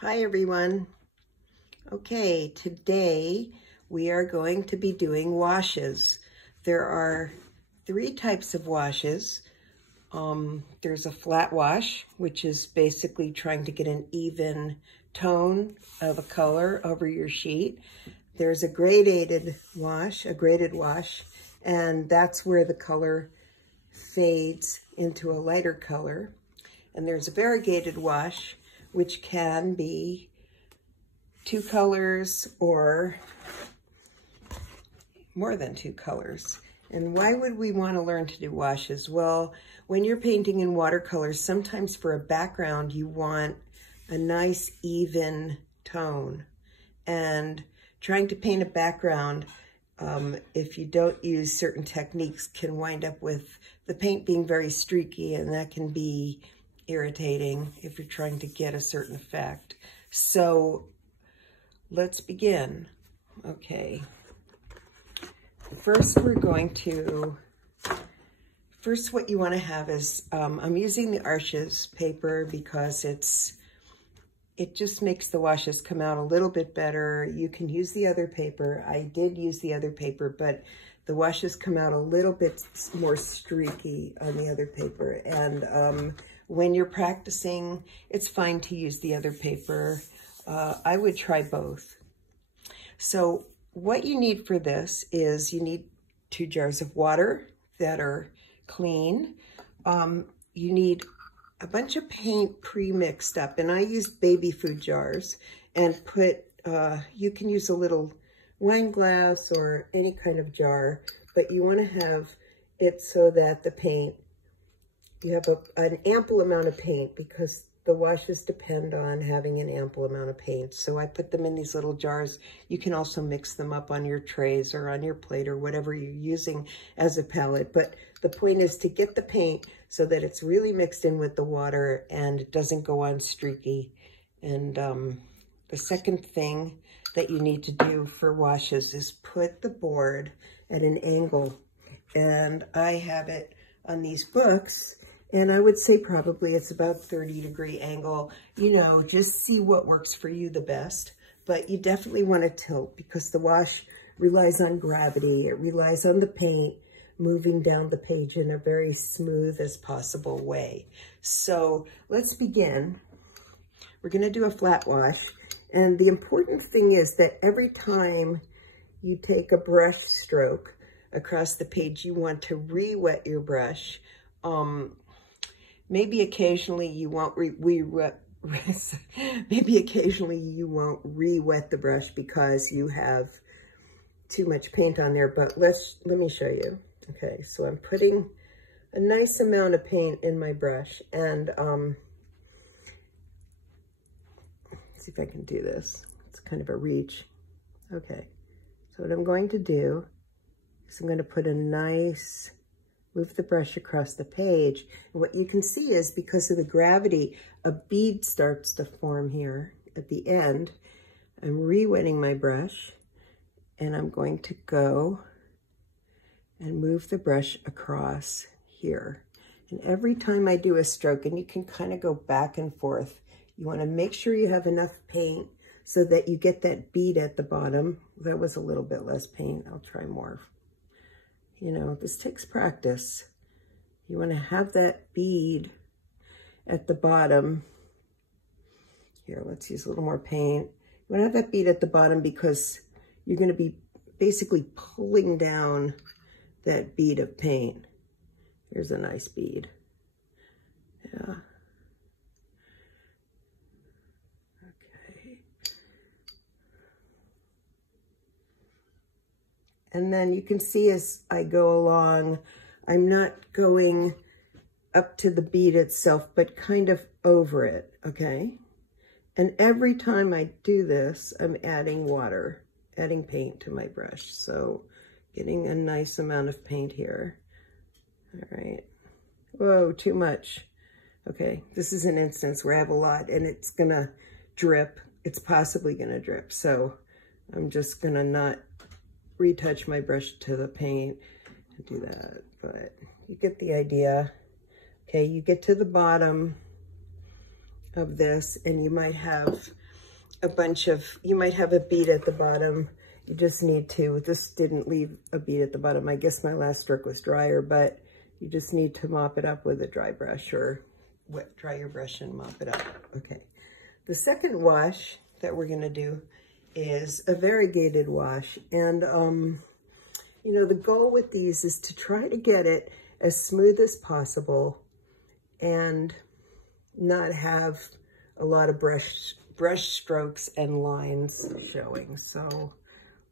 Hi everyone. Okay, today we are going to be doing washes. There are three types of washes. There's a flat wash, which is basically trying to get an even tone of a color over your sheet. There's a graded wash, and that's where the color fades into a lighter color. And there's a variegated wash, which can be two colors or more than two colors. And why would we want to learn to do washes? Well, when you're painting in watercolors, sometimes for a background, you want a nice even tone. And trying to paint a background, if you don't use certain techniques, can wind up with the paint being very streaky, and that can be irritating if you're trying to get a certain effect. So let's begin. Okay. First, what you want to have is, I'm using the Arches paper because it just makes the washes come out a little bit better. You can use the other paper. I did use the other paper, but the washes come out a little bit more streaky on the other paper. And when you're practicing, it's fine to use the other paper. I would try both. So what you need for this is you need 2 jars of water that are clean. You need a bunch of paint pre-mixed up, and I used baby food jars and put, you can use a little wine glass or any kind of jar, but you want to have it so that the paint, you have an ample amount of paint, because the washes depend on having an ample amount of paint. So I put them in these little jars. You can also mix them up on your trays or on your plate or whatever you're using as a palette. But the point is to get the paint so that it's really mixed in with the water and it doesn't go on streaky. And the second thing that you need to do for washes is put the board at an angle. And I have it on these books, and I would say probably it's about 30-degree angle. You know, just see what works for you the best. But you definitely want to tilt, because the wash relies on gravity. It relies on the paint moving down the page in a very smooth as possible way. So let's begin. We're going to do a flat wash. And the important thing is that every time you take a brush stroke across the page, you want to re-wet your brush. Maybe occasionally you won't re-wet the brush because you have too much paint on there, but let me show you. Okay, so I'm putting a nice amount of paint in my brush, and see if I can do this. It's kind of a reach. Okay, so what I'm going to do is I'm going to put a nice, move the brush across the page. And what you can see is, because of the gravity, a bead starts to form here at the end. I'm re-wetting my brush, and I'm going to go and move the brush across here. And every time I do a stroke, and you can kind of go back and forth, you want to make sure you have enough paint so that you get that bead at the bottom. That was a little bit less paint. I'll try more. You know, this takes practice. You want to have that bead at the bottom. Here, let's use a little more paint. You want to have that bead at the bottom because you're going to be basically pulling down that bead of paint. Here's a nice bead. Yeah. Okay. And then you can see as I go along, I'm not going up to the bead itself, but kind of over it, okay? And every time I do this, I'm adding water, adding paint to my brush. So getting a nice amount of paint here. All right. Whoa, too much. Okay, this is an instance where I have a lot and it's gonna drip. It's possibly gonna drip. So I'm just gonna not retouch my brush to the paint and do that, but you get the idea. Okay, you get to the bottom of this and you might have a bunch of, you might have a bead at the bottom. You just need to, this didn't leave a bead at the bottom. I guess my last stroke was drier, but you just need to mop it up with a dry brush or dry your brush and mop it up. Okay. The second wash that we're gonna do is a variegated wash. And, you know, the goal with these is to try to get it as smooth as possible and not have a lot of brush strokes and lines showing. So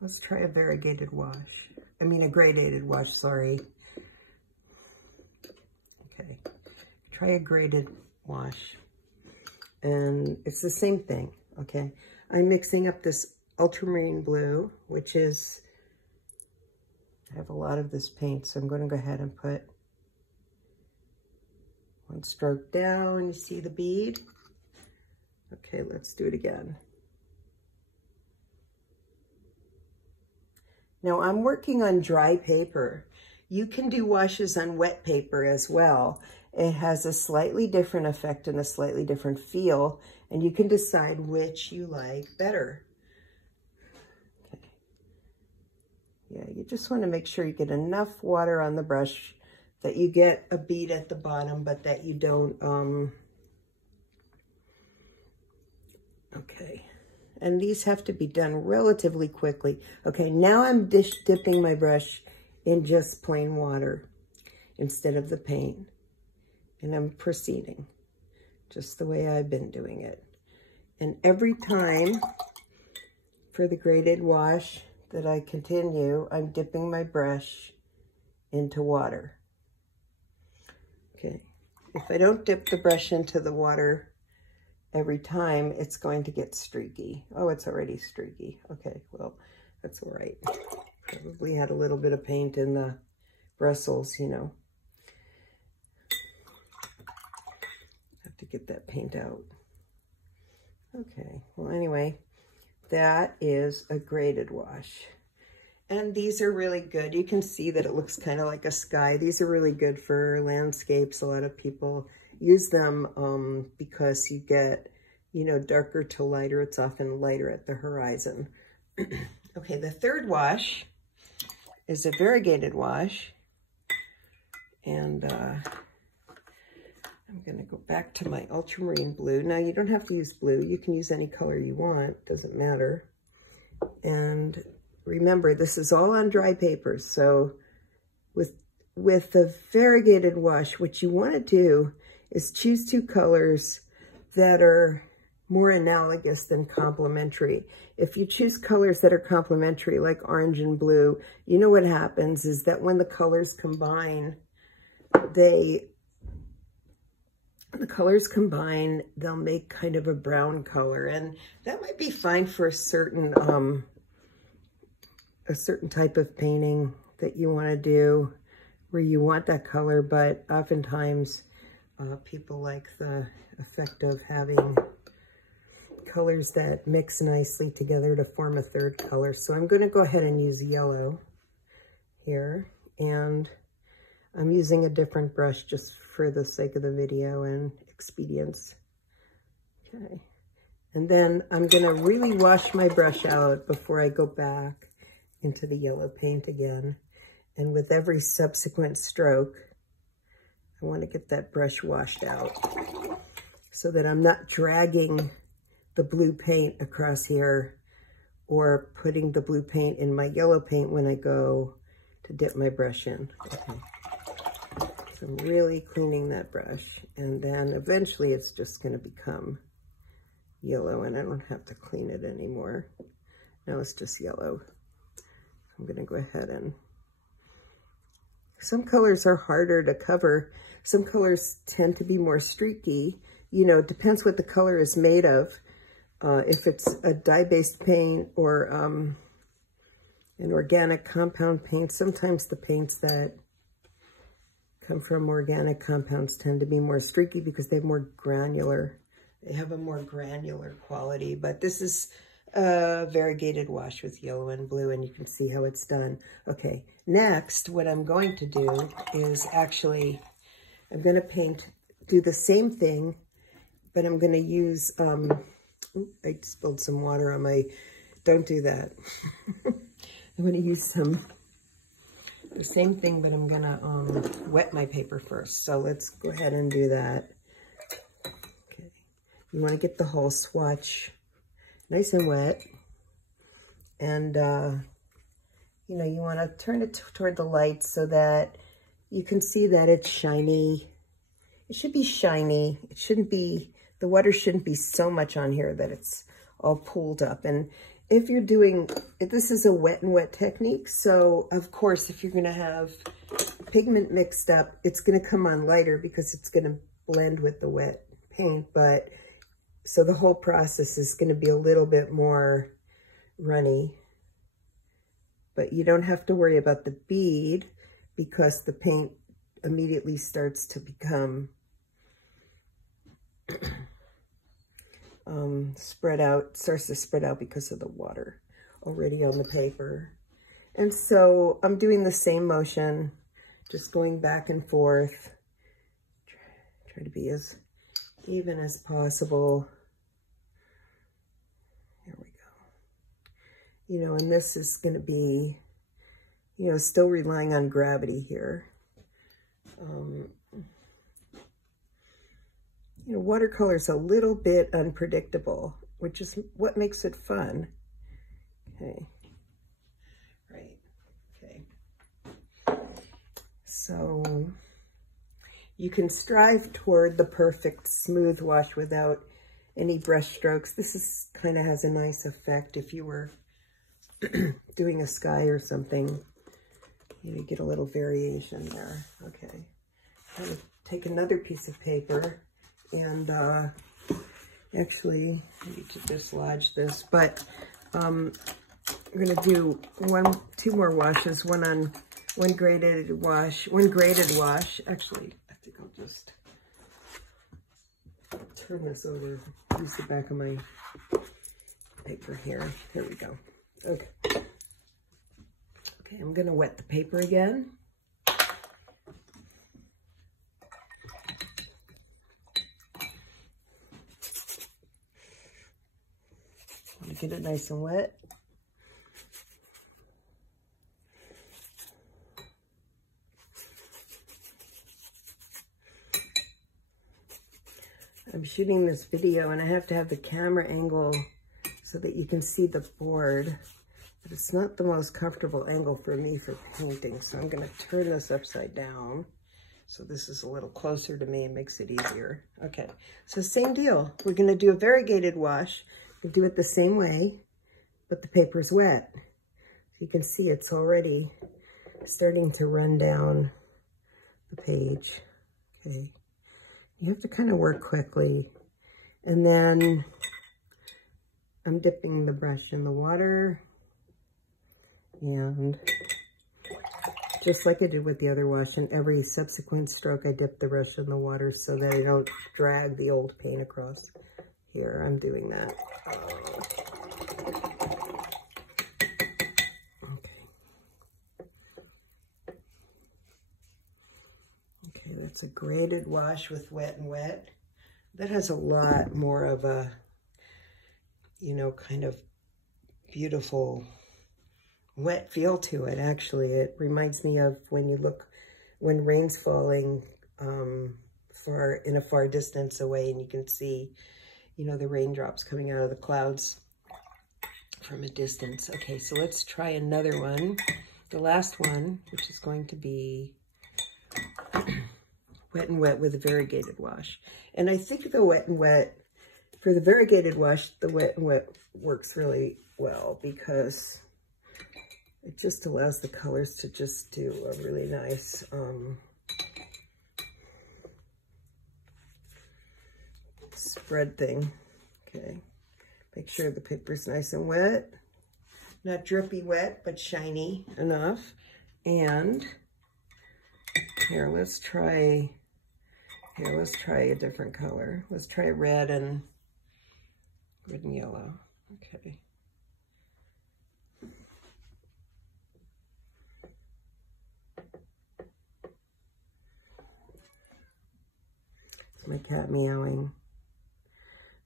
let's try a variegated wash. I mean, a gradated wash, sorry. Okay, try a graded wash. And it's the same thing, okay? I'm mixing up this ultramarine blue, which is, I have a lot of this paint, so I'm going to go ahead and put one stroke down. You see the bead? Okay, let's do it again. Now I'm working on dry paper. You can do washes on wet paper as well. It has a slightly different effect and a slightly different feel, and you can decide which you like better. Okay. Yeah, you just want to make sure you get enough water on the brush that you get a bead at the bottom, but that you don't, okay. And these have to be done relatively quickly. Okay, now I'm dipping my brush in just plain water instead of the paint. And I'm proceeding just the way I've been doing it. And every time for the graded wash that I continue, I'm dipping my brush into water. Okay, if I don't dip the brush into the water every time, it's going to get streaky. Oh, it's already streaky. Okay, well, that's all right. Probably had a little bit of paint in the bristles, you know. Have to get that paint out. Okay, well, anyway, that is a graded wash. And these are really good. You can see that it looks kind of like a sky. These are really good for landscapes. A lot of people use them because you get, you know, darker to lighter. It's often lighter at the horizon. Okay, the third wash is a variegated wash. And I'm going to go back to my ultramarine blue. Now, you don't have to use blue. You can use any color you want. Doesn't matter. And remember, this is all on dry paper. So with the variegated wash, what you want to do is choose two colors that are more analogous than complementary. If you choose colors that are complementary, like orange and blue, you know what happens is that when the colors combine, they'll make kind of a brown color. And that might be fine for a certain type of painting that you want to do where you want that color, but oftentimes people like the effect of having colors that mix nicely together to form a third color. So I'm going to go ahead and use yellow here, and I'm using a different brush just for the sake of the video and expedience. Okay, and then I'm going to really wash my brush out before I go back into the yellow paint again. And with every subsequent stroke, I want to get that brush washed out so that I'm not dragging the blue paint across here or putting the blue paint in my yellow paint when I go to dip my brush in. Okay. So I'm really cleaning that brush, and then eventually it's just going to become yellow and I don't have to clean it anymore. Now it's just yellow. I'm going to go ahead and, some colors are harder to cover. Some colors tend to be more streaky. You know, it depends what the color is made of. If it's a dye-based paint or an organic compound paint, sometimes the paints that come from organic compounds tend to be more streaky because they have more granular. They have a more granular quality, but this is a variegated wash with yellow and blue, and you can see how it's done. Okay, next, what I'm going to do is actually, I'm going to do the same thing, but I'm going to use Ooh, I spilled some water on my, don't do that. I'm going to use the same thing, but I'm going to wet my paper first. So let's go ahead and do that. Okay. You want to get the whole swatch nice and wet. And, you know, you want to turn it toward the light so that you can see that it's shiny. It should be shiny. It shouldn't be, the water shouldn't be so much on here that it's all pooled up. And if you're doing, this is a wet and wet technique. So of course, if you're gonna have pigment mixed up, it's gonna come on lighter because it's gonna blend with the wet paint. But so the whole process is gonna be a little bit more runny. But you don't have to worry about the bead because the paint immediately starts to become starts to spread out because of the water already on the paper. And so I'm doing the same motion, just going back and forth, try to be as even as possible. There we go. You know, and this is going to be, you know, still relying on gravity here. You know, watercolor is a little bit unpredictable, which is what makes it fun. Okay. Right. Okay. So you can strive toward the perfect smooth wash without any brush strokes. This is kind of has a nice effect if you were doing a sky or something. You get a little variation there. Okay. I'm going to take another piece of paper and actually I need to dislodge this, but I'm going to do two more washes, one graded wash. Actually, I think I'll just turn this over, use the back of my paper here. Here we go. Okay. Okay, I'm going to wet the paper again. Want to get it nice and wet. I'm shooting this video and I have to have the camera angle so that you can see the board. But it's not the most comfortable angle for me for painting, so I'm going to turn this upside down. So this is a little closer to me and makes it easier. Okay, so same deal. We're going to do a variegated wash. We'll do it the same way, but the paper's wet. So you can see it's already starting to run down the page. Okay, you have to kind of work quickly. And then I'm dipping the brush in the water. And just like I did with the other wash, in every subsequent stroke, I dip the brush in the water so that I don't drag the old paint across. Here, I'm doing that. Okay. Okay, that's a graded wash with wet and wet. That has a lot more of a, you know, kind of beautiful wet feel to it. Actually, it reminds me of when rain's falling in a far distance away, and you can see, you know, the raindrops coming out of the clouds from a distance. Okay, so let's try another one, the last one, which is going to be wet and wet with a variegated wash. And I think the wet and wet, for the variegated wash, the wet and wet works really well because it just allows the colors to just do a really nice spread thing. Okay, make sure the paper's nice and wet, not drippy wet, but shiny enough. And here, let's try a different color. Let's try red and yellow. Okay. My cat meowing.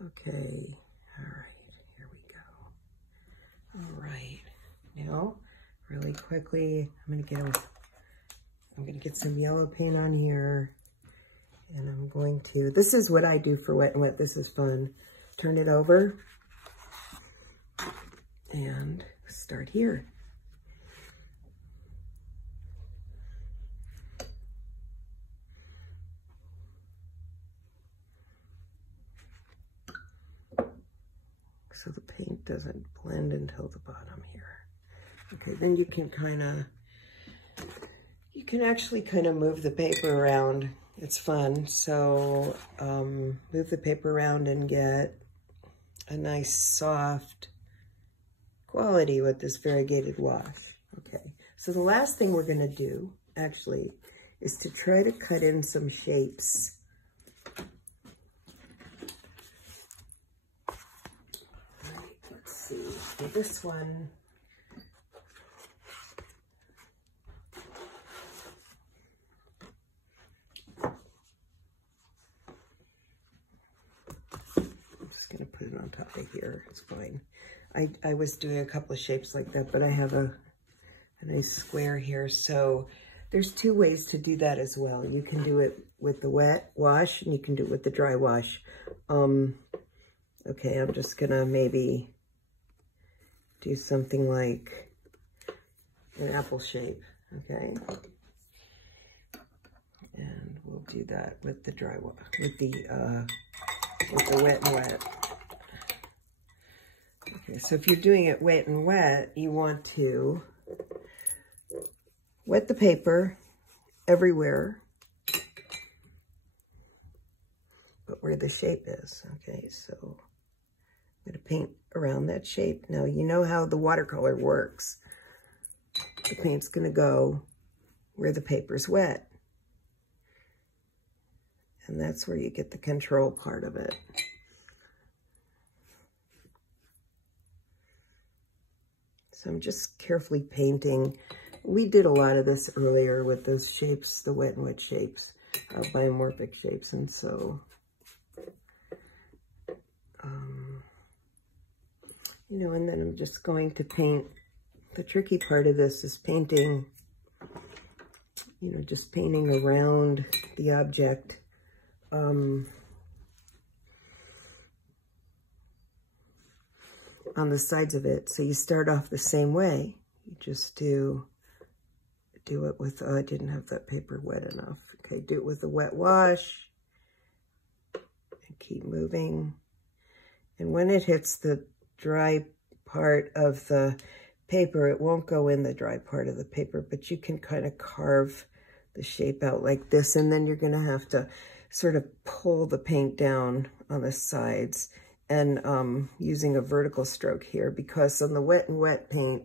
Okay, all quickly. I'm gonna get some yellow paint on here, and I'm going to, this is what I do for Wet n Wet. This is fun. Turn it over and start here. So the paint doesn't blend until the bottom here. Okay, then you can actually kind of move the paper around. It's fun. So move the paper around and get a nice soft quality with this variegated wash. Okay, so the last thing we're gonna do actually is to try to cut in some shapes. All right, let's see. Okay, this one, gonna put it on top of here. It's fine. I was doing a couple of shapes like that, but I have a nice square here. So there's two ways to do that as well. You can do it with the wet wash and you can do it with the dry wash. Okay, I'm just gonna maybe do something like an apple shape, okay? And we'll do that with the dry wash, with the Wet n Wet. Okay, so if you're doing it Wet n Wet, you want to wet the paper everywhere, but where the shape is. Okay, so I'm going to paint around that shape. Now, you know how the watercolor works. The paint's going to go where the paper's wet. And that's where you get the control part of it. So I'm just carefully painting. We did a lot of this earlier with those shapes, the Wet n Wet shapes, biomorphic shapes. And so, you know, and then I'm just going to paint. The tricky part of this is painting, you know, just painting around the object. On the sides of it. So you start off the same way. You just do it with, I didn't have that paper wet enough. Okay, do it with the wet wash and keep moving. And when it hits the dry part of the paper, it won't go in the dry part of the paper, but you can kind of carve the shape out like this. And then you're going to have to sort of pull the paint down on the sides, and using a vertical stroke here, because on the Wet n Wet paint,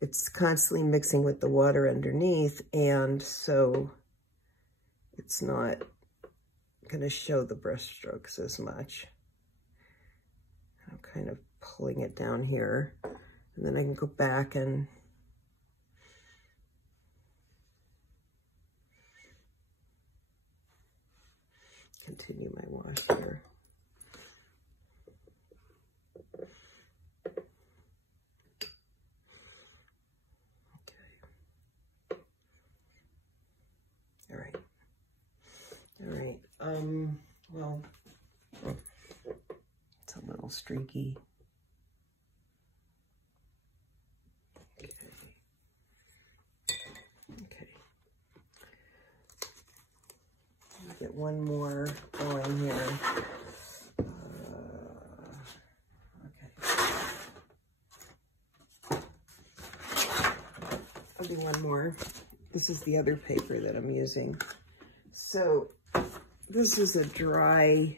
it's constantly mixing with the water underneath, and so it's not going to show the brush strokes as much. I'm kind of pulling it down here, and then I can go back and continue my wash here. Well, it's a little streaky. Okay. I'll get one more going here. Okay. I'll do one more. This is the other paper that I'm using. So this is a dry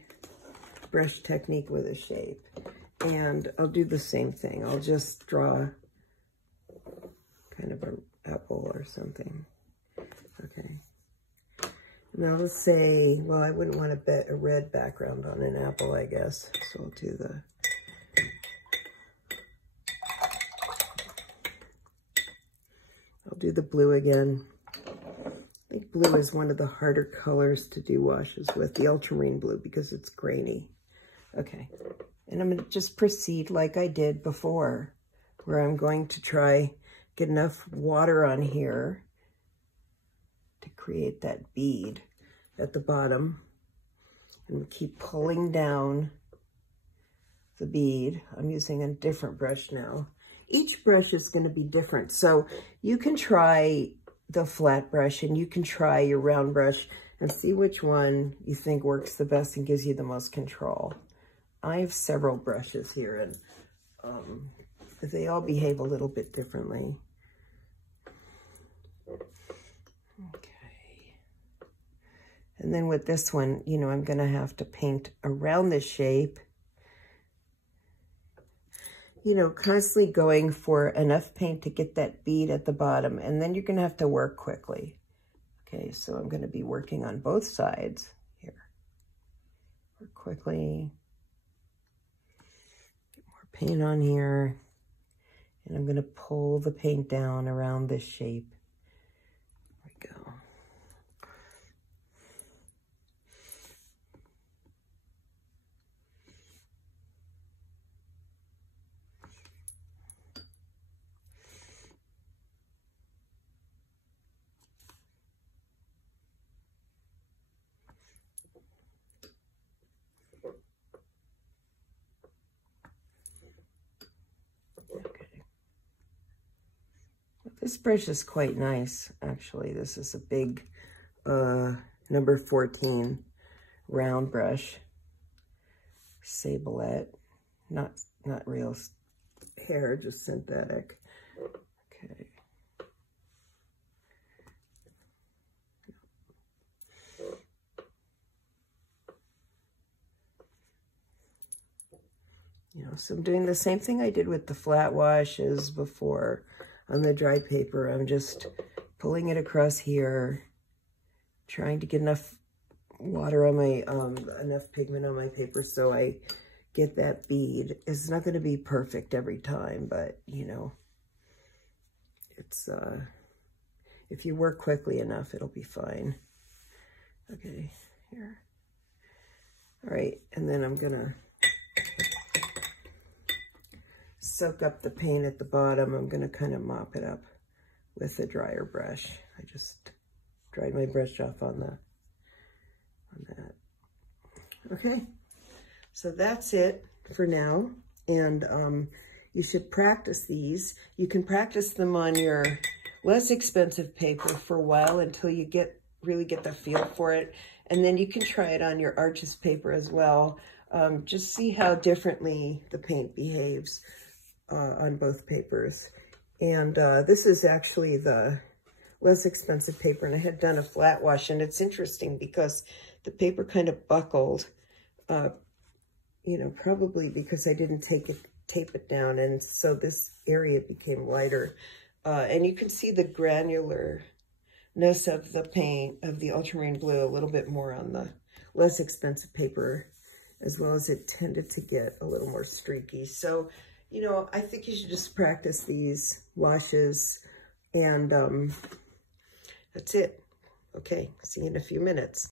brush technique with a shape, and I'll do the same thing. I'll just draw kind of an apple or something. Okay. Now let's say, well, I wouldn't want to bet a red background on an apple, I guess. So I'll do the blue again. I think blue is one of the harder colors to do washes with, the ultramarine blue, because it's grainy. Okay, and I'm going to just proceed like I did before, where I'm going to try get enough water on here to create that bead at the bottom. And we keep pulling down the bead. I'm using a different brush now. Each brush is going to be different. So you can try the flat brush and you can try your round brush and see which one you think works the best and gives you the most control. I have several brushes here and they all behave a little bit differently. Okay. And then with this one, you know, I'm going to have to paint around the shape. You know, constantly going for enough paint to get that bead at the bottom, and then you're going to have to work quickly. Okay, so I'm going to be working on both sides here. Work quickly. Get more paint on here. And I'm going to pull the paint down around this shape. There we go. This brush is quite nice, actually. This is a big number 14 round brush. Sablette, not real hair, just synthetic. Okay. You know, so I'm doing the same thing I did with the flat washes before. On the dry paper, I'm just pulling it across here, trying to get enough water on my, enough pigment on my paper so I get that bead. It's not going to be perfect every time, but, you know, it's, if you work quickly enough, it'll be fine. Okay, here. All right, and then I'm going to soak up the paint at the bottom. I'm going to kind of mop it up with a dryer brush. I just dried my brush off on that. Okay, so that's it for now. And you should practice these. You can practice them on your less expensive paper for a while until you really get the feel for it. And then you can try it on your Arches paper as well. Just see how differently the paint behaves on both papers. And this is actually the less expensive paper, and I had done a flat wash, and it's interesting because the paper kind of buckled, you know, probably because I didn't tape it down, and so this area became lighter. And you can see the granularness of the paint, of the ultramarine blue, a little bit more on the less expensive paper, as well as it tended to get a little more streaky. So, you know, I think you should just practice these washes, and that's it. Okay, see you in a few minutes.